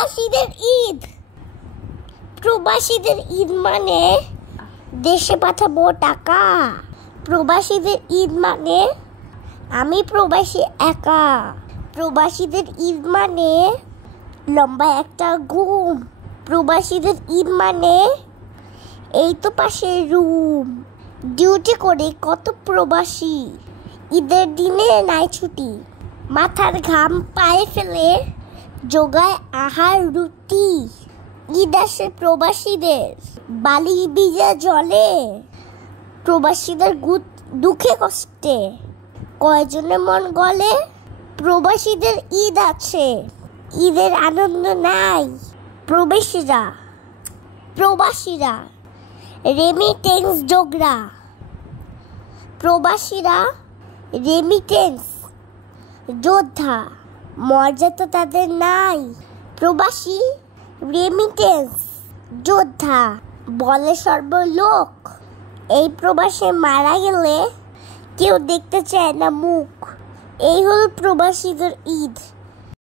প্রবাসীদের ঈদ। প্রবাসীদের ঈদ মানে দেশে পাঠাবো টাকা। প্রবাসীদের ঈদ মানে আমি প্রবাসী একা। প্রবাসীদের ঈদ মানে লম্বা একটা ঘুম। প্রবাসীদের ঈদ মানে এই তো পাশের রুম। ডিউটি করে কত প্রবাসী, ঈদের দিনে নাই ছুটি। মাথার ঘাম পায়ে ফেলে জোগায় আহার রুটি। ঈদ আসে প্রবাসীদের বালিশ ভিজে জলে। প্রবাসীদের দুঃখে কষ্টে কয়জনে মন গলে। প্রবাসীদের ঈদ আছে, ঈদের আনন্দ নাই। প্রবাসীরা রেমিটেন্স যোগরা। প্রবাসীরা রেমিটেন্স যোদ্ধা, মর্যাদা তাদের নাই। প্রবাসী রেমিটেন্স যোদ্ধা বলে সর্বলোক। এই প্রবাসে মারা গেলে কেউ দেখতে চায় না মুখ। এই হলো প্রবাসীদের ঈদ।